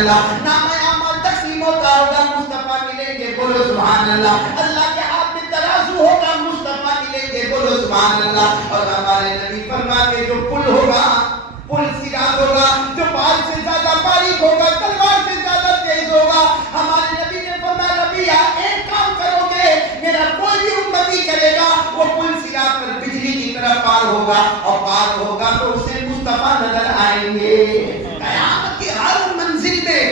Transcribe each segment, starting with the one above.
اللہ. نام اعمال تقسیم ہوتا ہوگا, مصطفیٰ ملیں گے, بولو سبحان اللہ. اللہ کے ہاتھ میں ترازو ہوگا, مصطفیٰ ملیں گے, بولو سبحان اللہ. اور ہمارے نبی فرماتے جو پل ہوگا, پل صراط ہوگا, جو بال سے زیادہ باریک ہوگا, تلوار سے زیادہ تیز ہوگا. ہمارے نبی نے فرمایا ربیہ ایک کام کرو گے, میرا کوئی بھی امتی کرے گا, وہ پل صراط پر بجلی کی طرح پار ہوگا, اور پار ہوگا تو اسے مصطفیٰ نظر آئیں گے. قیامت کی ہر منزل میں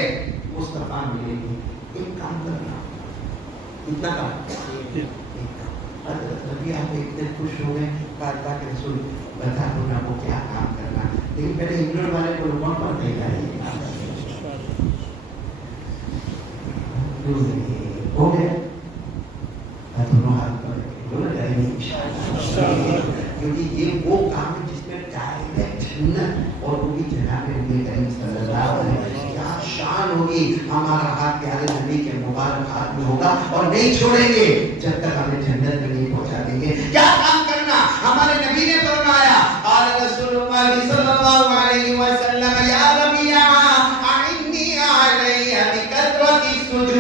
مصطفیٰ ملیں گے. ایک کام کرنا, اتنا کام. حضرت ربیہ پہ اتنے خوش ہوئے, کہا اللہ کے رسول بتا دو نا وہ کیا کام کرنا, لیکن پہلے انگلینڈ والے کو روپا پر دے جائیے. ہو گیا دونوں ہاتھ پر دونوں جائیں گے, کیونکہ یہ وہ کام ہے جس میں ڈائریکٹ جنت, اور وہ بھی جناب نبی کریم صلی اللہ علیہ وسلم. کیا شان ہوگی, ہمارا ہاتھ پیارے نبی کے مبارک ہاتھ میں ہوگا, اور نہیں چھوڑیں گے جب تک ہمیں جنت میں نہیں پہنچا دیں گے. کیا کام کرنا, ہمارے نبی نے فرمایا قال رسول اللہ صلی اللہ علیہ وسلم یا ربیع اعنی علی بکثرۃ السجود.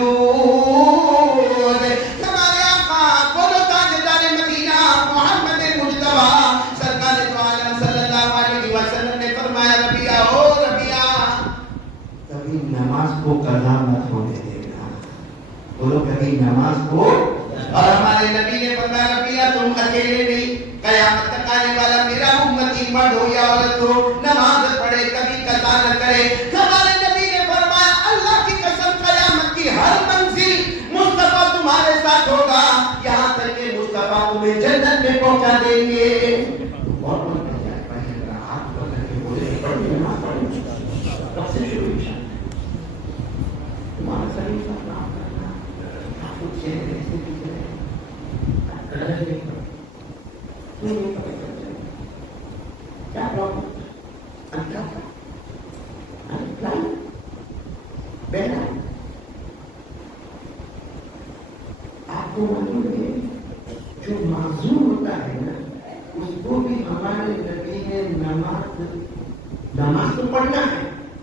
ہمارے آقا بولو تاجدار مدینہ محمد مجتبیٰ سرکار دو عالم صلی اللہ علیہ وسلم نے فرمایا ربیع, او ربیع کبھی نماز کو قضا مت ہونے دینا, بولو کبھی نماز کو. اور ہمارے نبی نے فرمایا ربیع تم اکیلے نہیں, قیامت تک آنے والا میرا امتی مرد ہو یا عورت ہو نماز پڑھے کبھی قضا نہ کرے. ہمارے نبی نے فرمایا اللہ کی قسم قیامت کی ہر منزل مصطفیٰ تمہارے ساتھ ہوگا, یہاں تک کہ مصطفیٰ تمہیں جنت میں پہنچا دیں گے. اور ہاتھ پر کر کے بولے نماز پڑھو, کب سے شروع تمہارا صحیح سا کام کرنا, آپ کچھ چہرے سے گزرے کیا بیٹا آپ کو معلوم ہے جو معذور ہوتا ہے نا اس کو بھی ہمارے نبی نے نماز تو پڑھنا ہے,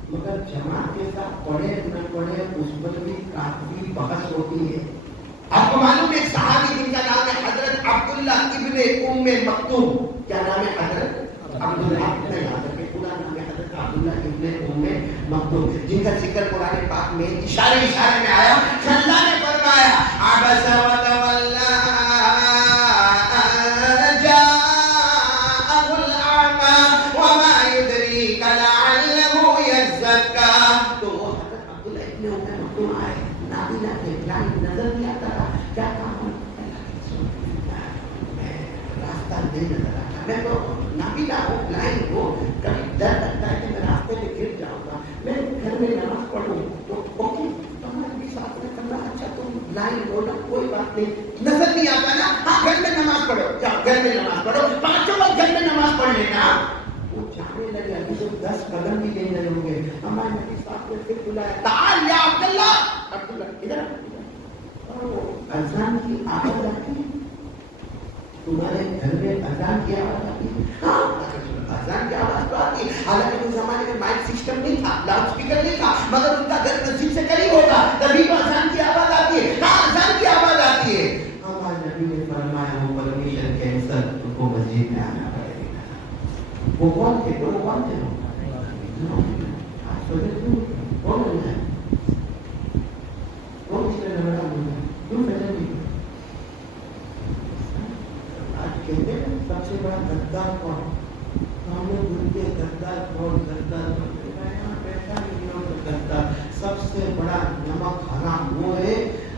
مگر جماعت کے ساتھ پڑھے نہ پڑھے اس پر بھی کافی بحث ہوتی ہے. آپ کو معلوم ہے صحابی جن کا نام ہے حضرت عبداللہ ابن ام مکتوم, کیا نام ہے حضرت عبداللہ, اپنا یاد رکھیں پورا نام ہے حضرت عبداللہ ابن ام مکتوم, جن کا ذکر قرآن پاک میں اشارے میں آیا. اللہ نے فرمایا عبس وتولی جاءه الاعمى وما يدريك لعله يزكى. تو حضرت عبداللہ ابن ام مکتوم آئے, نابینا تھے, نظر نہیں آتا رہا, کیا کام راستہ نہیں نظر آتا, میں تو نابینا ہوں, بلائنڈ ہوں, کبھی ڈر لگتا ہے کہ میں راستے میں گر جاؤں گا, میں گھر میں نماز پڑھوں تو اوکے تمہارے بھی ساتھ میں کرنا, اچھا تم بلائنڈ ہو نا کوئی بات نہیں, نظر نہیں آتا نا, ہاں گھر میں نماز پڑھو, جاؤ گھر میں نماز پڑھو, پانچوں وقت گھر میں نماز پڑھ لینا. وہ جانے لگے, ابھی تو 10 قدم بھی نہیں لگے ہوں گے, ہمارے نبی صاحب نے پھر بلایا تعال یا عبداللہ, عبداللہ ادھر, اذان کی آواز آتی ہے, تمہارے گھر میں اذان کی آواز آتی ہے؟ ہاں اذان کی آواز تو آتی ہے, حالانکہ اس زمانے میں مائک سسٹم نہیں تھا, لاؤڈ اسپیکر نہیں تھا, مگر ان کا گھر مسجد سے قریب ہوگا, تبھی تو اذان کی آواز آتی ہے. ہاں اذان کی آواز آتی ہے. ہمارے نبی نے فرمایا وہ پرمیشن کینسل, ان کو مسجد میں آنا پڑے گا. وہ کون تھے, وہ کون تھے, کون ہے وہ اس نے لڑا ملا کیوں پہلے نہیں. آج کہتے ہیں سب سے بڑا غدار کون, ہم لوگ ان کے غدار کون, غدار یہاں بیٹھا نہیں ہو تو غدار. سب سے بڑا نمک حرام وہ ہے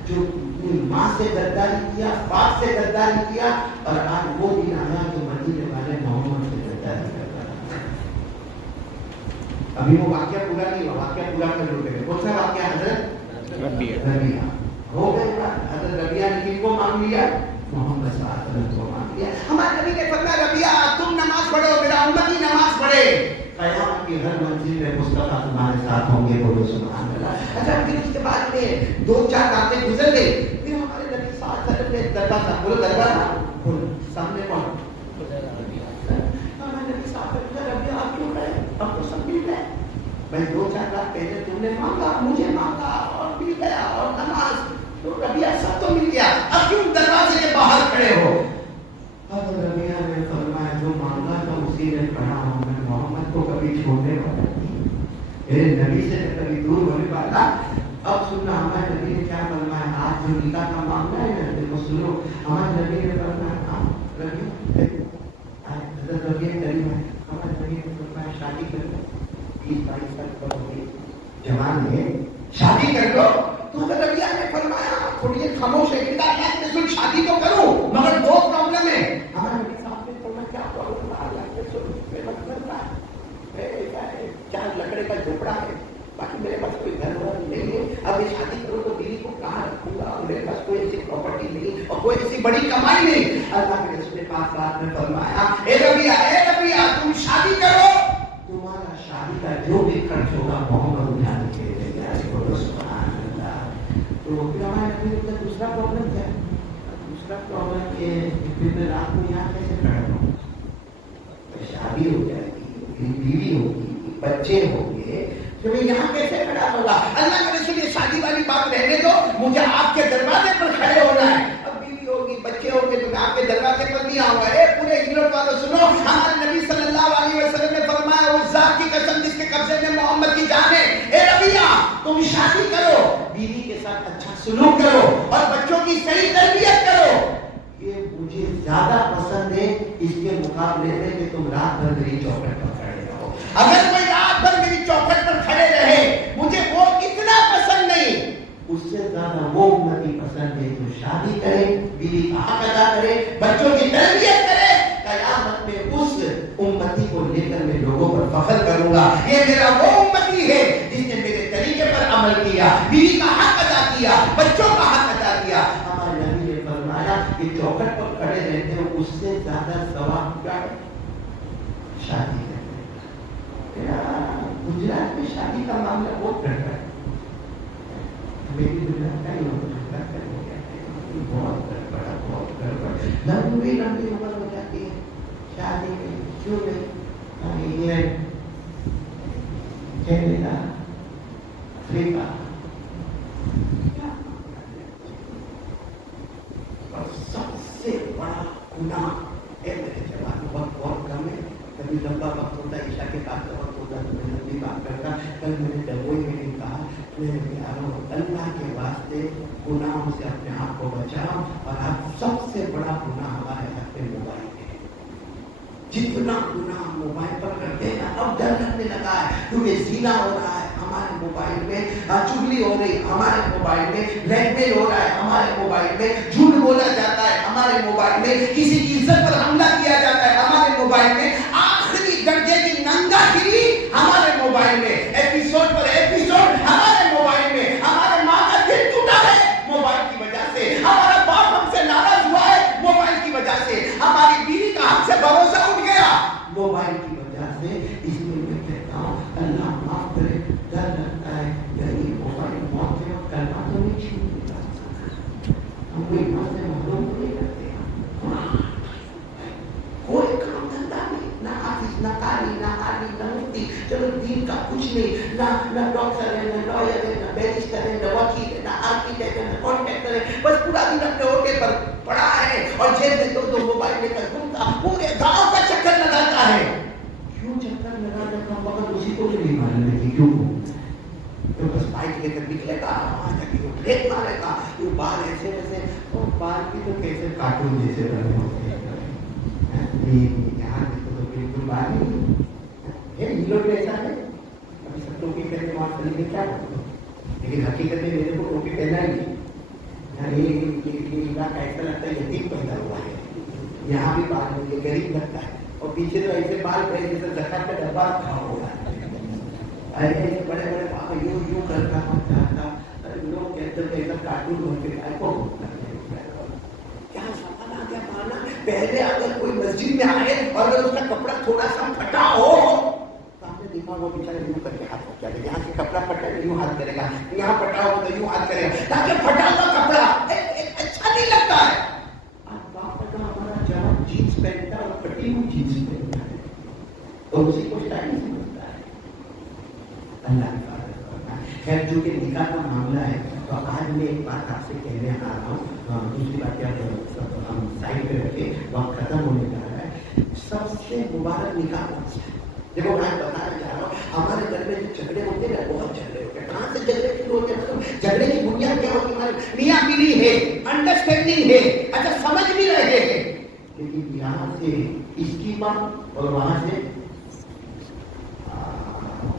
جو ماں سے غداری کیا, باپ سے غداری کیا, اور آج وہ بھی آیا جو مدینے والے محمد سے غداری کرتا ہے. ابھی وہ واقعہ پورا نہیں ہوا, واقعہ پورا کر لو گے. کون سا واقعہ حضرت ربیہ ہو گئے. حضرت ربیہ نے کن کو مانگ لیا, محمد صلی اللہ علیہ وسلم کو مانگ لیا. ہمارے نبی نے فرمایا ربیہ تم نماز پڑھو, میرا امتی نماز پڑھے, قیامت کی ہر منزل میں مصطفیٰ تمہارے ساتھ ہوں گے, بولو سبحان اللہ. اچھا پھر اس کے بعد میں 2-4 راتیں گزر گئی, پھر ہمارے نبی صلی اللہ علیہ وسلم نے دربار تھا, بولو دربار سامنے کون, ہمارے نبی صلی اللہ علیہ وسلم ربیہ آپ کیوں گئے, اب تو سب مل گئے, بھائی 2-4 رات پہلے تم نے مانگا، مجھے مانگا اور مل گیا، اور نماز تو ربیہ سب تو مل گیا، اب کیوں دروازے کے باہر کھڑے ہو؟ حضرت ربیہ نے فرمایا جو مانگا تھا اسی نے پڑھا ہوں، میں محمد کو کبھی چھوڑنے والا نہیں، میرے نبی سے کبھی دور ہونے والا۔ اب سننا ہمارے نبی نے کیا فرمایا، آج جو نکاح کا معاملہ ہے نا، دیکھو سنو، ہمارے نبی نے فرمایا حضرت ربیہ کریم ہے، ہمارے نبی نے فرمایا شادی کر لو، 20-22 سال پر ہو گئی، جوان ہے، شادی کر لو۔ تو حضرت ربیہ نے فرمایا تھوڑی دیر خاموش ہے، کہ سن شادی تو کروں مگر دو پرابلم ہے۔ ہمارے نبی صاحب نے فرمایا کیا پرابلم ہے؟ 4 لکڑے کا جھوپڑا ہے، باقی میرے پاس کوئی گھر ور نہیں ہے، اب یہ شادی کروں تو بیوی کو کہاں رکھوں گا، میرے پاس کوئی ایسی پراپرٹی نہیں اور کوئی ایسی بڑی کمائی نہیں۔ اللہ کے رسول پاک صاحب نے فرمایا اے ربیہ تم شادی کرو، تمہارا شادی کا جو بھی خرچ ہوگا محمد اٹھا کے دے گا۔ سبحان اللہ۔ تو پھر ہمارے نبی کا دوسرا پرابلم کیا ہے؟ دوسرا پرابلم یہ ہے کہ پھر میں رات کو یہاں کیسے کھڑا رہوں؟ شادی ہو جائے گی، بیوی ہوگی، بچے ہوں گے، تو میں یہاں کیسے کھڑا ہوگا؟ اللہ کے رسول یہ شادی والی بات رہنے دو، مجھے آپ کے دروازے پر کھڑے ہونا ہے۔ اب بیوی ہوگی، بچے ہوں گے، تو میں آپ کے دروازے پر نہیں آؤں گا۔ پورے انگلینڈ والوں سنو، ہمارے نبی صلی اللہ علیہ وسلم نے فرمایا اس ذات کی قسم جس کے قبضے میں محمد کی جان ہے، اے ربیہ تم شادی کرو، بیوی کے ساتھ اچھا سلوک کرو اور بچوں کی صحیح تربیت کرو، یہ مجھے زیادہ پسند ہے اس کے مقابلے میں کہ تم رات بھر میری چوکھٹ پر کھڑے رہو۔ اگر کوئی رات بھر میری چوکھٹ پر کھڑے رہے مجھے وہ اتنا پسند نہیں، اس سے زیادہ وہ امتی پسند ہے جو شادی کرے، بیوی کا حق ادا کرے، بچوں کی تربیت کرے۔ قیامت میں اس امتی کو لے کر میں لوگوں پر فخر کروں گا، یہ میرا وہ امتی ہے جس نے میرے طریقے پر عمل کیا، بیوی کا حق ادا کیا، بچوں کا حق ادا کیا۔ ہمارے نبی نے فرمایا کہ چوکھٹ پر کھڑے رہتے ہو اس سے زیادہ ثواب کیا ہے؟ شادی کرنے کا۔ گجرات میں شادی کا معاملہ بہت گڑبڑ ہے، میری گجرات کا ہی ہو گیا ہے، بہت گڑبڑ، بہت گڑبڑ، لمبی عمر ہو جاتی ہے شادی میں، کیوں نہیں؟ یہ کینیڈا، افریقہ، اور سب سے بڑا گناہ ہے، میرے جواب وقت بہت کم ہے، کبھی لمبا وقت ہوتا ہے، عشاء کے بعد کا وقت ہوتا ہے تو میں لمبی بات کرتا۔ کل میں نے ڈبوئی میں نے کہا میرے پیاروں اللہ کے واسطے گناہوں سے اپنے آپ کو بچاؤ، اور اب سب سے بڑا گناہ ہمارے ہاتھ میں موبائل ہے۔ جتنا گناہ موبائل پر کرتے ہیں اب ڈر لگنے لگا ہے، کیونکہ زنا ہو رہا ہے ہمارے موبائل میں، چغلی ہو رہی ہمارے موبائل میں، بلیک میل ہو رہا ہے ہمارے موبائل میں، جھوٹ بولا جاتا ہے ہمارے موبائل میں، کسی کی عزت پر حملہ کیا جاتا ہے ہمارے موبائل میں، آخری درجے کی ننگا گری ہمارے موبائل میں، ایپیسوڈ پر ایپیسوڈ ہمارے موبائل میں، ہمارے ماں کا دل ٹوٹا ہے موبائل کی وجہ سے، ہمارا باپ ہم سے ناراض ہوا ہے موبائل کی وجہ سے، ہماری بیوی کا ہم سے بھروسہ اٹھ گیا موبائل کی وجہ سے۔ اس لیے میں کہتا ہوں اللہ معاف کرے، ڈر لگتا ہے یعنی موبائل موت کے وقت کرنا تو نہیں چھوڑتا، ہم کوئی موت سے محروم نہیں کرتے، کوئی کام دھندا نہیں، نہ حافظ، نہ قاری، نہ عالم، نہ مفتی، چلو دین کا کچھ نہیں، نہ ڈاکٹر ہے، نہ لائر ہے، نہ بیرسٹر ہے، نہ وکیل ہے، نہ آرکیٹیکٹ ہے، نہ کانٹریکٹر ہے، بس پورا دن اپنے اوٹے پر پڑا ہے اور جیب میں 2 موبائل لے کر گھومتا، پورے گاؤں کا چکر لگاتا ہے۔ کیوں چکر لگاتا ہے مگر اسی کو بھی نہیں معلوم ہے کہ کیوں؟ تو بس بائک لے کر نکلے گا، وہاں جا کے وہ بریک مارے گا، وہ بال ایسے ویسے، وہ بال بھی تو کیسے کارٹون جیسے بنے ہوتے ہیں، یہاں تو بالکل بال نہیں ہے، یہ لوگ ایسا ہے، ابھی سب ٹوپی پہنے وہاں چلیں گے کیا کرتے، لیکن حقیقت میں میرے کو ٹوپی پہنا ہی نہیں، یہ علاقہ ایسا لگتا ہے یتیم پیدا ہوا ہے، یہاں بھی بال نہیں، یہ غریب لگتا ہے، اور پیچھے تو ایسے بال پہنے جیسے زکات کا ڈبہ کھا ہوا ہے، ایسے بڑے بڑے بال یوں کرتا جاتا، لوگ کہتے ہیں ایسا کارٹون ہو کے کیا سامان آ گیا مانا۔ پہلے اگر کوئی مسجد میں آئے اور اگر اس کا کپڑا تھوڑا سا پھٹا ہو تو ہم نے دیکھا وہ بیچارے یوں کر کے ہاتھ رکھ جاتے، یہاں سے کپڑا پھٹا ہے یوں ہاتھ کرے گا، یہاں پھٹا ہو تو یوں ہاتھ کرے گا، تاکہ پھٹا ہوا کپڑا اچھا نہیں لگتا ہے۔ آج باپ کا ہمارا جوان جینس پہنتا ہے اور پھٹی ہوئی جینس پہنتا ہے اور اسی کو اسٹائل سمجھتا ہے۔ چونکہ نکاح کا معاملہ ہے تو آج میں ایک بات آپ سے کہنے آ رہا ہوں. دوسری بات کیا سب ہم سائڈ پہ رکھے, وقت ختم ہونے جا رہا ہے. سب سے مبارک نکاح کون سا ہے؟ دیکھو میں بتانا چاہ رہا ہوں, ہمارے گھر میں جو جھگڑے ہوتے ہیں بہت جھگڑے ہوتے ہیں. کہاں سے جھگڑے شروع ہوتے ہیں؟ جھگڑے کی بنیاد کیا ہوتی ہے؟ میاں بیوی ہے, انڈرسٹینڈنگ ہے, اچھا سمجھ بھی رہے ہیں, لیکن یہاں سے اسکیما اور وہاں سے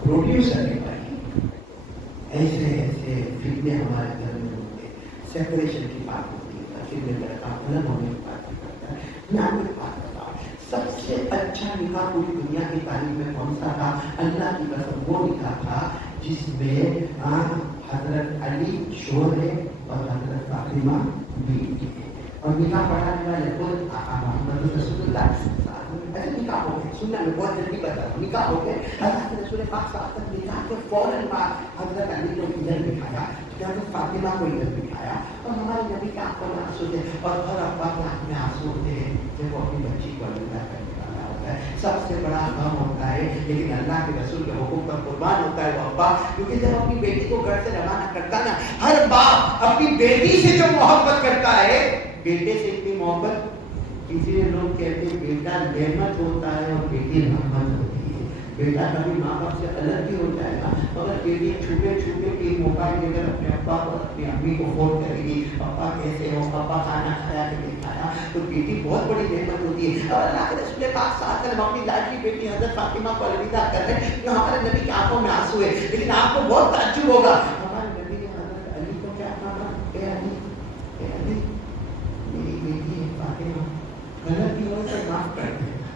پروڈیوسر ہے بھائی. ایسے ایسے فتنے ہمارے گھر میں ہوتے ہیں. سیپریشن کی بات ہوتی ہے, پھر میں لڑکا الگ ہونے کی بات کرتا ہے. میں آپ کو ایک بات بتاؤں, سب سے اچھا نکاح پوری دنیا کی تاریخ میں کون سا تھا؟ اللہ کی قسم وہ نکاح تھا جس میں حضرت علی شوہر ہے اور حضرت فاطمہ بیوی ہے, اور نکاح پڑھانے والے خود محمد رسول اللہ. ایسے نکاح ہو گئے, سننا میں بہت جلدی بتا رہا ہوں. نکاح ہو گئے, حضرت رسول پاک صلی اللہ علیہ وسلم نکاح کے فوراً بعد حضرت علی کو ادھر بٹھایا, حضرت فاطمہ کو ادھر بٹھایا, اور ہمارے نبی کے آنکھوں میں آنسو تھے, اور ہر ابا کے آنکھ میں آنسو ہوتے ہیں جب وہ اپنی بچی کو الوداع کرنے والا ہوتا ہے. سب سے بڑا غم ہوتا ہے, لیکن اللہ کے رسول کے حکم پر قربان ہوتا ہے وہ ابا, کیونکہ جب اپنی بیٹی کو گھر سے روانہ کرتا نا, ہر باپ اپنی بیٹی سے جو محبت کرتا ہے, بیٹے سے اتنی محبت, اسی لیے لوگ کہتے ہیں بیٹا نعمت ہوتا ہے اور بیٹی رحمت ہوتی ہے. بیٹا کبھی ماں باپ سے الگ بھی ہو جائے گا, مگر بیٹی چھوٹے چھوٹے کے موبائل لے کر اپنے ابا کو اپنی امی کو فون کرے گی, پپا کیسے ہو, پپا کھانا کھایا کہ نہیں کھایا, تو بیٹی بہت بڑی نعمت ہوتی ہے. اور اللہ کے رسول پاک صلی اللہ علیہ وسلم اپنی لاڈلی بیٹی حضرت فاطمہ کو الوداع کر رہے ہیں, تو ہمارے نبی کی آنکھوں میں آنسو ہے. لیکن آپ کو بہت تعجب ہوگا, ہمارے نبی نے حضرت علی کو کیا کہا, اے علی, اے علی, میری بیٹی ہے فاطمہ, غلطی ہو تو معاف کر دینا,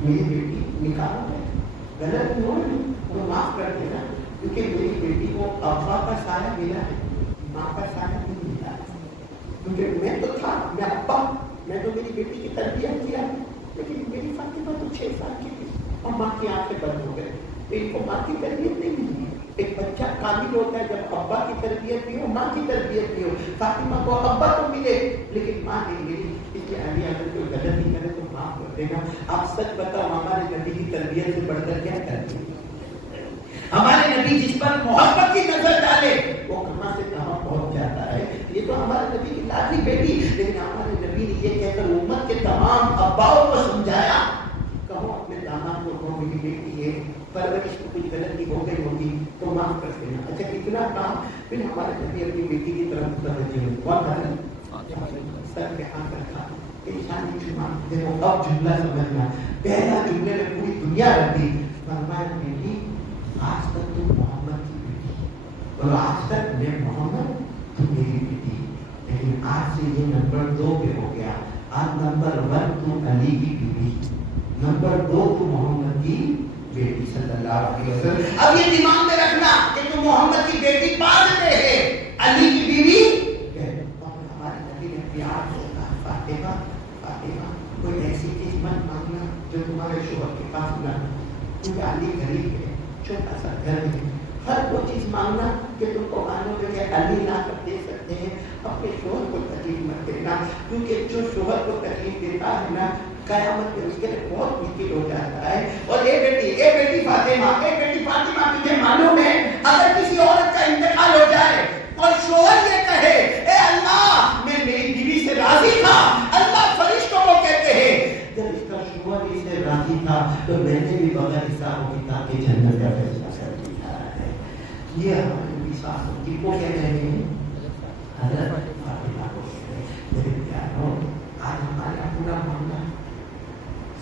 میری بیٹی نکاح ہے, غلطی ہو تو معاف کر دینا, کیونکہ میری بیٹی کو ابا کا سایہ ملا ہے, ماں کا سایہ نہیں ملا. کیونکہ میں تو تھا, میں ابا, میں تو میری بیٹی کی تربیت کیا, لیکن میری فاطمہ تو 6 سال کی تھی اور ماں کی آنکھیں بند ہو گئے, ان کو ماں کی تربیت نہیں ملی. ایک بچہ کامل ہوتا ہے جب ابا کی تربیت بھی ہو, ماں کی تربیت بھی ہو. فاطمہ کو ابا تو ملے لیکن ماں نہیں ملی. علی اگر کوئی غلطی کرے تو معاف کر دینا. آپ سچ بتاؤ, ہمارے نبی کی تربیت سے بڑھ کر کیا کرتے ہیں؟ ہمارے نبی جس پر محبت کی نظر ڈالے وہ کہاں سے کہاں پہنچ جاتا ہے. یہ تو ہمارے نبی کی لاڈلی بیٹی, لیکن ہمارے نبی نے یہ کہہ کر امت کے تمام اباؤں کو سمجھایا, کہو اپنے داماد کو کہو میری بیٹی ہے, پرورش کو کچھ غلطی ہو گئی ہوگی تو معاف کر دینا. اچھا اتنا کام, پھر ہمارے نبی اپنی بیٹی کی طرف متوجہ ہوئے, سر پہ ہاتھ رکھا, پیشانی چوما. دیکھو اب جملہ سمجھنا, پہلا جملے میں پوری دنیا رکھی, فرمایا بیٹی آج تک تو محمد کی بیٹی, اور آج تک میں محمد تو میری بیٹی, لیکن آج سے یہ نمبر 2 پہ ہو گیا. آج نمبر 1 تو علی کی بیوی, نمبر 2 تو محمد کی بیٹی صلی اللہ علیہ وسلم. اب یہ دماغ میں رکھنا کہ تو محمد کی بیٹی بعد میں ہے, علی کی بیوی. فاطمہ, فاطمہ کوئی ایسی چیز مت مانگنا جو تمہارے شوہر کے پاس نہ ہو, کیونکہ علی غریب ہے, چھوٹا سا گھر ہے. ہر وہ چیز مانگنا کہ تم کو مانو گے کہ علی لا کر دے سکتے ہیں, اپنے شوہر کو تکلیف مت دینا, کیونکہ جو شوہر کو تکلیف دیتا ہے نا, قیامت میں اس کے لیے بہت مشکل ہو جاتا ہے. اور اے بیٹی فاطمہ, اے بیٹی فاطمہ, تجھے معلوم ہے اگر کسی عورت کا انتقال ہو جائے اور شوہر یہ کہے اے اللہ میں میری بیوی سے راضی تھا, اللہ فرشتوں کو کہتے ہیں جب اس کا شوہر اس سے راضی تھا تو میں نے بھی بغیر حساب و کتاب کے جنت کا فیصلہ کر دیا ہے. یہ ہمارے نبی صاحب جن کو کہہ رہے ہیں حضرت فاطمہ کو کہہ رہے ہیں. میرے پیاروں, آج ہمارا پورا معاملہ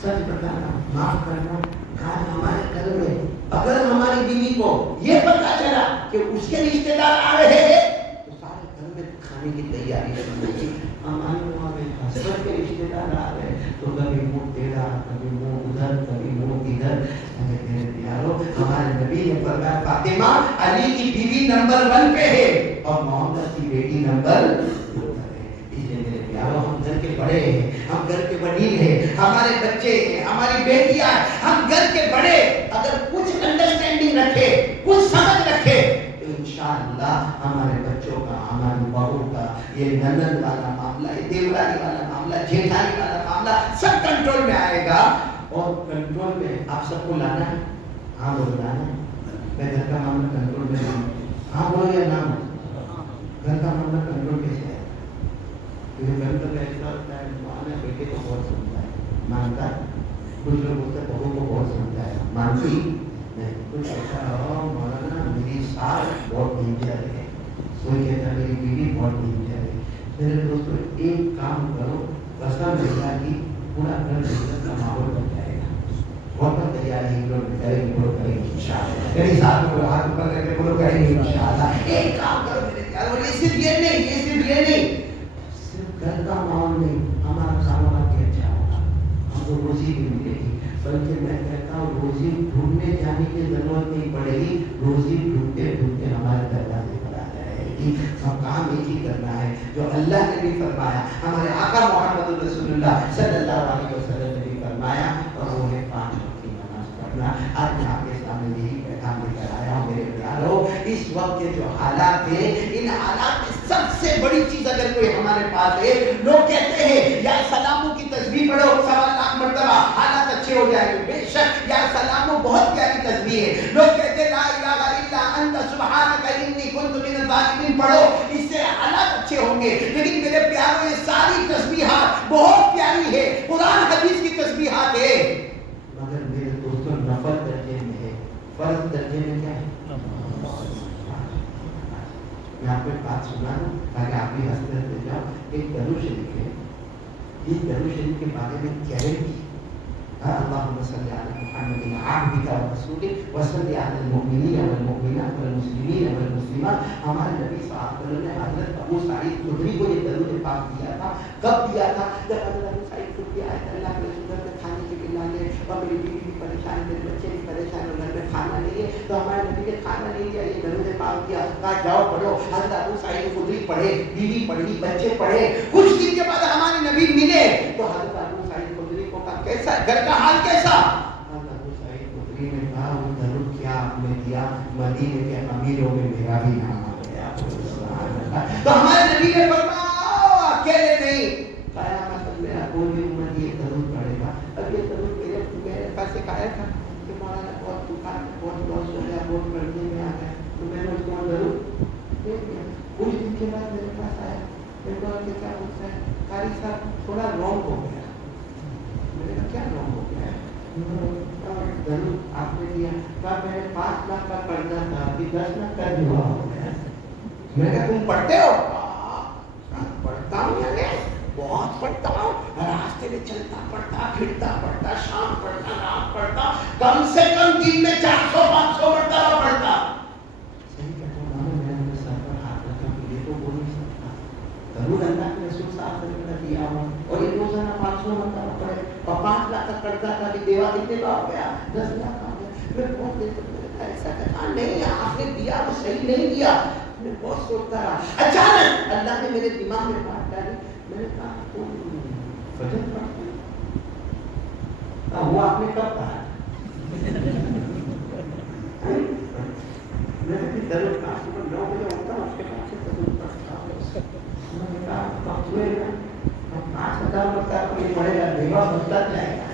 سچ بتانا, معاف کرنا. آج ہمارے گھر میں اگر ہماری بیوی کو یہ پتا چلا کہ اس کے رشتے دار آ رہے ہیں تو سارے گھر میں کھانے کی تیاری کرنی ہوگی. ہمارے وہاں میں ہسبینڈ کے رشتے دار آ رہے ہیں تو کبھی منہ ٹیڑھا, کبھی منہ ادھر, کبھی منہ ادھر. میرے پیاروں, ہمارے نبی نے فرمایا فاطمہ علی کی بیوی نمبر 1 پہ ہے اور محمد کی بیٹی نمبر 2 پر ہے. اس لیے میرے پیاروں, ہم گھر کے بڑے ہیں, ہم گھر کے وڈیل ہیں, ہمارے بچے ہیں, ہماری بیٹیاں ہیں, ہم گھر کے بڑے اگر کچھ انڈرسٹینڈنگ رکھے, کچھ سمجھ رکھے تو انشاءاللہ ہمارے بچوں کا, ہماری بہو کا یہ نند والا معاملہ, یہ دیورانی والا معاملہ, جیٹھانی والا معاملہ سب کنٹرول میں آئے گا. اور کنٹرول میں آپ سب کو لانا ہے, ہاں وہ لانا ہے. میں گھر کا معاملہ کنٹرول میں لاؤں, ہاں بولو یا نہ بولو؟ گھر کا معاملہ کنٹرول کیسے ہے؟ کیونکہ گھر کا ایسا ہوتا ہے مانا بیٹے کو بہت سمجھا ہے مانتا ہے، کچھ لوگ بولتے ہیں بہو کو بہت سمجھا ہے مانتی نہیں، کچھ ایسا ہو مولانا میری ساس بہت ڈینجر ہے، کوئی کہتا ہے میری بیوی بہت ڈینجر ہے. میرے دوستوں ایک کام کرو، قسم اللہ کی پورا گھر عزت کا ماحول بن جائے گا. بہت تیار ہے کریں گے انشاءاللہ. میری ساتھ کو ہاتھ اوپر کر کے بولو کریں گے انشاءاللہ. ایک کام کرو میرے پیار، اور یہ صرف یہ نہیں صرف گھر کا ماحول نہیں، ہمارا کاروبار بھی اچھا ہوگا، ہم کو روزی بھی ملے گی. بلکہ میں کہتا ہوں روزی ڈھونڈنے جانے کی ضرورت نہیں پڑے گی، روزی ڈھونڈتے ڈھونڈتے ہمارے دروازے پر آ جائے گی. ہم کام ایک ہی کرنا ہے جو اللہ نے بھی فرمایا، ہمارے آقا محمد رسول اللہ صلی اللہ علیہ وسلم نے بھی فرمایا، اور وہ ہے 5 وقت کی نماز پڑھنا. آج میں آپ کے سامنے یہی پیغام لے کر آیا ہوں میرے پیارو. اس وقت کے جو حالات ہیں، ان حالات میں سب سے بڑی چیز اگر کوئی ہمارے پاس ہے، لوگ کہتے ہیں یا سلاموں کی تسبیح پڑھو 1.25 مرتبہ حالات اچھے ہو جائیں گے. بے شک یا سلاموں بہت پیاری تسبیح ہے. لوگ کہتے ہیں لا الہ الا انت سبحانک انی کنت من الظالمین پڑھو، اس سے حالات اچھے ہوں گے. لیکن میرے پیارو یہ ساری تسبیحات بہت پیاری ہے، قرآن حدیث کی تسبیحات ہے، مگر میرے دوستوں نفل درجے میں ہے، فرض درجے میں کیا ہے؟ میں آپ کو ایک بات سنا دوں تاکہ آپ بھی ہنستے ہنستے جاؤ. ایک درود شریف ہے، اس درود شریف کے بارے میں گارنٹی اللهم صل على محمد عبدك ورسولك وصل على المؤمنين والمؤمنات والمسلمين والمسلمات. ہمارے نبی صلی اللہ علیہ وسلم نے حضرت ابو سعید خدری کو یہ درود پاک دیا تھا. کب دیا تھا؟ جب حضرت ابو سعید خدری آئے تھے اللہ کے رسول کے کھانے کے لیے لانے، اور میری بیوی بھی پریشان، میرے بچے بھی پریشان، اور گھر میں کھانا نہیں ہے، تو ہمارے نبی نے کھانا نہیں دیا، یہ درود پاک دیا. کہا جاؤ پڑھو. حضرت ابو سعید خدری پڑھے، بیوی پڑھی، بچے پڑھے. کچھ دن کے بعد ہمارے نبی ملے تو حضرت ابو سعید خدری کو کہا کیسا گھر کا حال کیسا؟ حضرت ابو سعید خدری نے کہا وہ درود کیا آپ نے دیا، مدینے کے امیروں میں میرا بھی نام آ گیا. تو ہمارے نبی نے فرمایا اکیلے نہیں، قیامت میں کوئی بھی امت یہ درود پڑھے گا. اب یہ درود میرے پاس ایک آیا تھا کہ مولانا بہت دکان بہت لاس ہو گیا، بہت پڑھنے میں آ گیا، تو میں نے اس کو درود دے دیا. کچھ دن کے بعد میرے پاس آیا، میرے کو کیا پوچھتا ہے قاری صاحب تھوڑا رونگ ہو گیا. میں نے کہا کیا رونگ ہو گیا ہے؟ درود آپ نے دیا، کہا میں نے 5 لاکھ کا قرضہ تھا، ابھی 10 لاکھ کا دعا ہو گیا. میں نے کہا تم پڑھتے ہو؟ پڑھتا ہوں، یعنی بہت پڑھتا ہوں، راستے میں چلتا پڑھتا، پھرتا پڑھتا، شام پڑھتا، رات پڑھتا، کم سے کم دن میں 400-500 مرتبہ پڑھتا. صحیح کہتا ہوں، میں نے سر پر ہاتھ رکھا کہ یہ تو بول نہیں سکتا. ضرور اللہ کے رسول صاحب نے دیا ہوں، اور یہ روزانہ 500 مرتبہ پڑھے، اور 5 لاکھ کا قرضہ تھا کہ دیوا کتنے کا ہو گیا؟ 10 لاکھ آ گیا. میں بہت دیر تک ایسا کہا نہیں آپ نے دیا تو صحیح نہیں دیا. میں بہت سوچتا رہا. اچانک اللہ نے میرے دماغ میں بات ڈالی. میں نے کہا فجر پڑھتے وہ آپ نے کب کہا؟ میں نے درود کہا صبح 9 بجے اٹھتا ہوں، اس کے بعد سے درود پڑھتا ہوں. میں نے کہا کب ہوئے گا 5,000 مرتبہ کوئی پڑھے گا، دیوا بنتا جائے گا.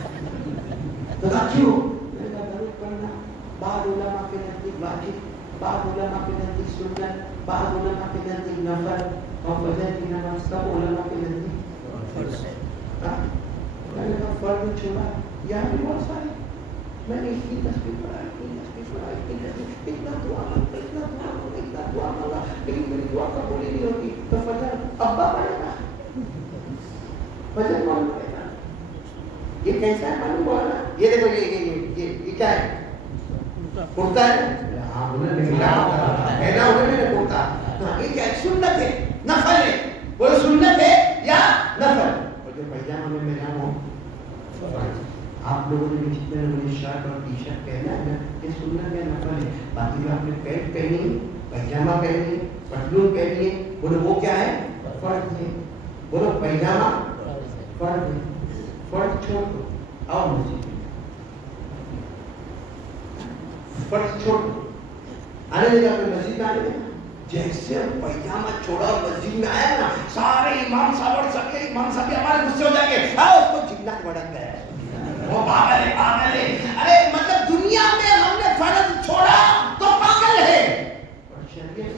تو کہا کیوں؟ میں نے کہا درود پڑھنا بعض علماء کے نزدیک واجب، بعض علماء کے نزدیک سنت، بعض علماء کے نزدیک نفل، اور فجر کی نماز سب علماء کے نزدیک فرض ہے. میں نے کہا فرض چھوڑا یہاں بھی بہت سارے. میں نے اس کی تسبیح پڑھا، اتنا دعا مانگا، لیکن میری دعا قبول ہی نہیں ہوتی. تو فجر ابا پڑھے گا، فجر کون پڑھے گا؟ یہ کیسا ہے معلوم ہوا نا؟ یہ دیکھو یہ کیا ہے؟ کرتا ہے. ہاں انہوں نے کرتا. یہ کیا سنت ہے نفل ہے؟ وہ سنت ہے یا نفل؟ اور جو پیجامہ میں میرا ہوں آپ لوگوں نے جتنے لوگوں نے شرٹ اور ٹی شرٹ پہنا ہے نا، یہ سنت ہے نفل ہے. باقی جو آپ نے پینٹ پہنی، پیجامہ پہنی، پتلون پہنی ہے، بولو وہ کیا ہے؟ فرض ہے. بولو پیجامہ فرض ہے. فرض چھوڑ دو آؤ مسجد میں. فرض چھوڑ دو آنے لگا اپنے مسجد میں آنے لگا. جیسے پیجامہ چھوڑا مسجد میں آیا نا، سارے امام صاحب اور سب کے امام صاحب ہمارے غصے ہو جائیں گے. اس کو جنات بڑک گیا، وہ پاگل ہے پاگل ہے. ارے مطلب دنیا میں ہم نے فرض چھوڑا تو پاگل ہے، اور شریعت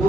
2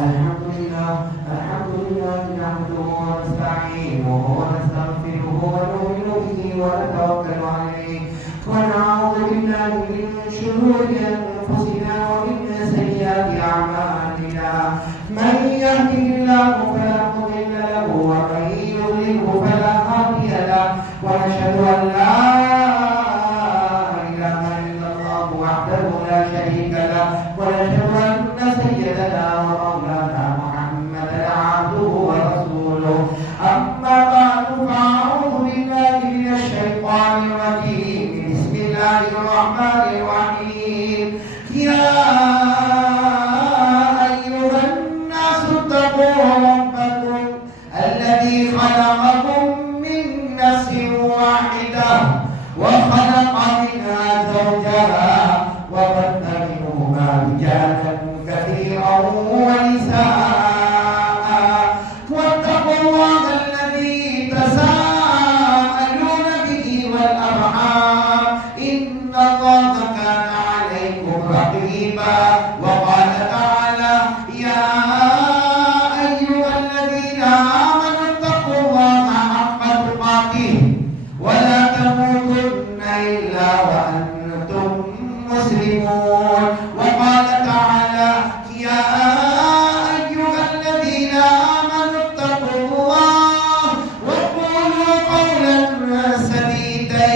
الحمد لله نحمده ونستعينه ونستغفره ونؤمن به ونتوكل عليه ونعوذ بالله من شرور انفسنا ومن سيئات اعمالنا من يهده الله فلا مضل له ومن يضلله فلا هادي له ونشهد ان لا اله الا الله وحده لا شريك له ونشهد ان سيدنا ومولانا محمدا عبده ورسوله اما بعد فاعوذ بالله من الشيطان الرجيم بسم الله الرحمن الرحيم يا ايها الناس اتقوا ربكم الذي خلقكم من نفس واحده وخلق منها زوجها وبث منهما رجالا كثيرا ونساء واتقوا الله الذي تساءلون به والارحام ان الله كان عليكم رقيبا وقال تعالى يا ايها الذين امنوا اتقوا الله حق تقاته ولا تموتن الا وانتم مسلمون وقال تعالى يا أيها الذين آمنوا اتقوا الله وقولوا قولا سديدا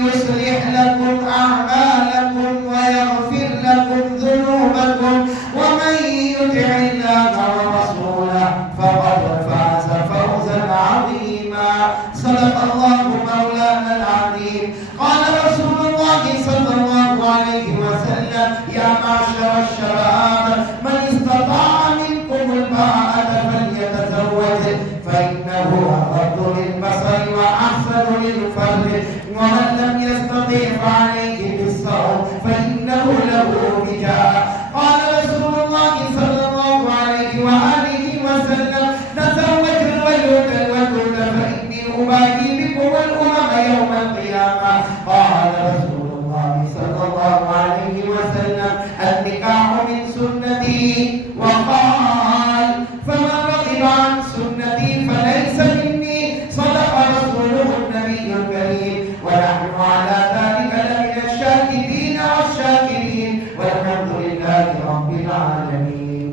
يصلح لكم أعمالكم ويغفر لكم ذنوبكم ومن يطع الله ورسوله فقد فاز فوزا عظيما صدق الله مولانا العظيم قال رسول الله صلى الله عليه وسلم يا معشر الشباب من استطاع منكم الباءة فليتزوج فإنه أغض للبصر وأحسن للفرج ومن لم يستطع فعليه بالصوم فإنه له وجاء قال رسول الله صلى الله عليه وآله وسلم تزوج الولود الودود فإني أباهي بكم الأمم يوم القيامة قال رسول الله صلى الله عليه وسلم النكاح من سنتي وقال فمن رغب عن سنتي فليس مني صدق رسوله النبي الكريم ونحن على ذلك لمن الشاهدين والشاكرين والحمد لله رب العالمين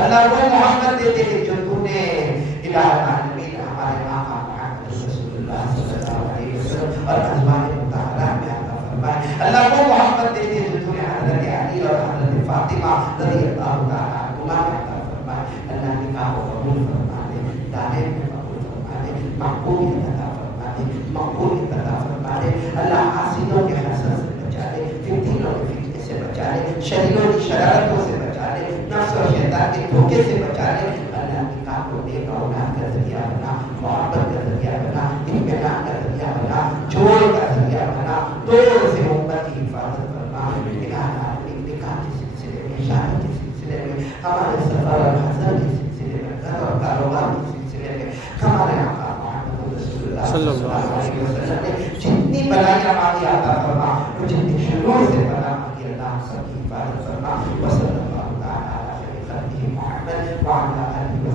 اللہ وہ محبت دے دے جو تو نے الہ العالمین ہمارے آقا محمد رسول اللہ صلی اللہ علیہ وسلم اور ازواج مطہرہ میں عطا فرمائے. اللہ وہ محبت دے دے جو تو نے حضرت علی اور حضرت فاطمہ رضی اللہ تعالیٰ عنہما میں عطا فرمائے. اللہ نکاح کو قبول فرما دے, دعوے میں قبول فرما دے, مقبولیت عطا فرما دے, مقبولیت عطا فرما دے. اللہ حاسدوں کے حسد سے بچا دے, فتنوں کے فتنے سے بچا دے, شریروں کی شرارتوں سے بچا دے, نفس اور شیطان کے دھوکے سے بچا دے. اللہ نکاح کو نیک اولاد کا ذریعہ بنا, محبت کا ذریعہ بنا, اطمینان کا ذریعہ بنا, جوڑ کا ذریعہ بنا, توڑ سے امت کی حفاظت فرما. نکاح کے سلسلے میں, شادی کے سلسلے میں, ہمارے سفر اور حضر کے سلسلے میں, گھر اور کاروبار کے سلسلے میں ہمارے آقا محمد رسول اللہ صلی اللہ علیہ وسلم نے جتنی بلائیاں مانگی عطا فرما, اور جتنی شرور سے بلا مانگی اللہ سب کی حفاظت فرما. وصلی اللہ تعالی علی خلیلہ محمد وعلی آلہ